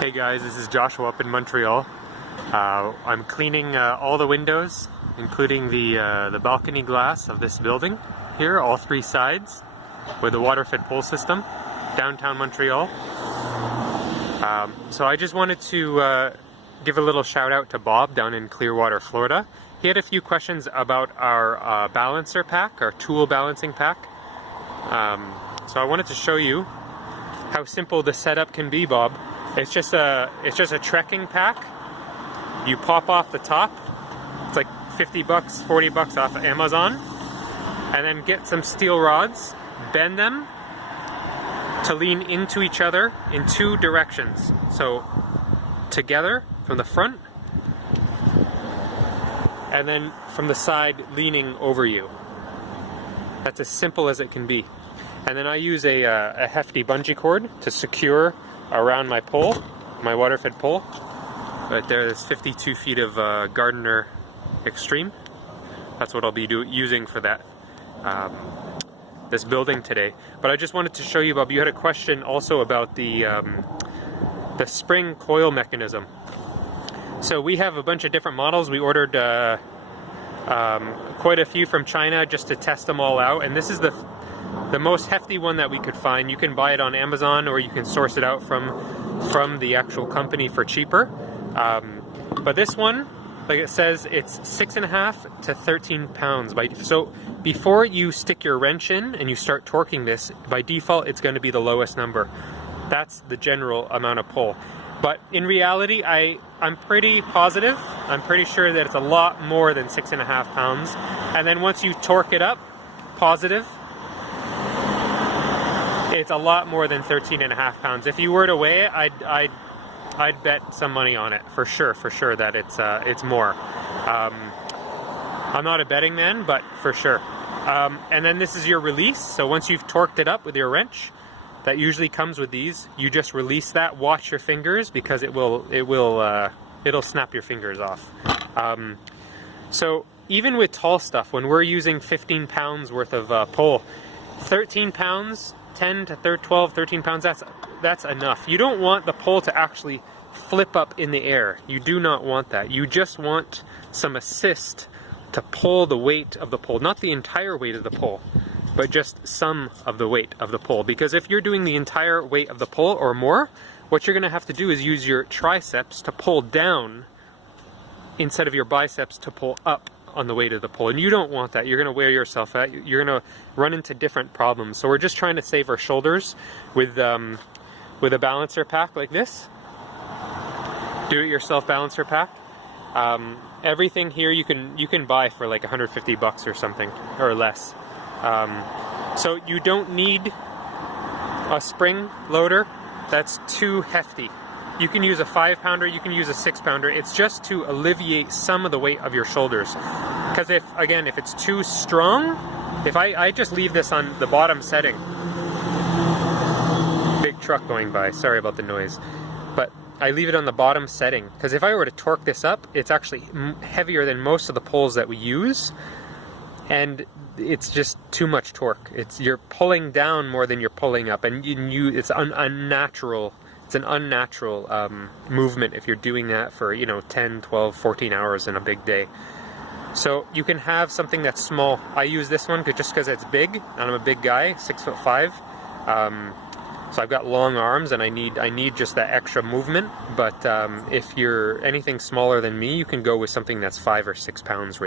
Hey guys, this is Joshua up in Montreal. I'm cleaning all the windows, including the balcony glass of this building here, all three sides, with the water-fed pole system, downtown Montreal. So I just wanted to give a little shout out to Bob down in Clearwater, Florida. He had a few questions about our balancer pack, our tool balancing pack. So I wanted to show you how simple the setup can be, Bob. It's just a trekking pack. You pop off the top. It's like 50 bucks, 40 bucks off of Amazon. And then get some steel rods, bend them to lean into each other in two directions. So together from the front, and then from the side leaning over you. That's as simple as it can be. And then I use a hefty bungee cord to secure around my pole, my water-fed pole. Right there's 52 feet of Gardner Extreme. That's what I'll be using for that this building today. But I just wanted to show you, Bob, you had a question also about the spring coil mechanism. So we have a bunch of different models. We ordered quite a few from China just to test them all out, and this is the most hefty one that we could find. You can buy it on Amazon, or you can source it out from the actual company for cheaper. But this one, like it says, it's 6.5 to 13 pounds. So before you stick your wrench in and you start torquing this, by default it's going to be the lowest number. That's the general amount of pull. But in reality, I'm pretty positive. I'm pretty sure that it's a lot more than 6.5 pounds. And then once you torque it up, positive, it's a lot more than 13.5 pounds. If you were to weigh it, I'd bet some money on it for sure that it's more. I'm not a betting man, but for sure. And then this is your release. So once you've torqued it up with your wrench, that usually comes with these, you just release that. Watch your fingers, because it'll snap your fingers off. So even with tall stuff, when we're using 15 pounds worth of pole, 13 pounds, 10 to 12, 13 pounds, that's enough. You don't want the pole to actually flip up in the air. You do not want that. You just want some assist to pull the weight of the pole, not the entire weight of the pole, but just some of the weight of the pole. Because if you're doing the entire weight of the pole or more, what you're going to have to do is use your triceps to pull down instead of your biceps to pull up on the weight of the pole, and you don't want that. You're going to wear yourself out. You're going to run into different problems. So we're just trying to save our shoulders with a balancer pack like this. Do-it-yourself balancer pack. Everything here you can buy for like 150 bucks or something, or less. So you don't need a spring loader that's too hefty. You can use a 5-pounder, you can use a 6-pounder. It's just to alleviate some of the weight of your shoulders. Because if it's too strong, if I just leave this on the bottom setting. Big truck going by, sorry about the noise. But I leave it on the bottom setting, because if I were to torque this up, it's actually heavier than most of the poles that we use. And it's just too much torque. You're pulling down more than you're pulling up, and it's unnatural. It's an unnatural movement if you're doing that for 10, 12, 14 hours in a big day. So you can have something that's small. I use this one just because it's big, and I'm a big guy, 6'5". So I've got long arms, and I need just that extra movement. But if you're anything smaller than me, you can go with something that's 5 or 6 pounds.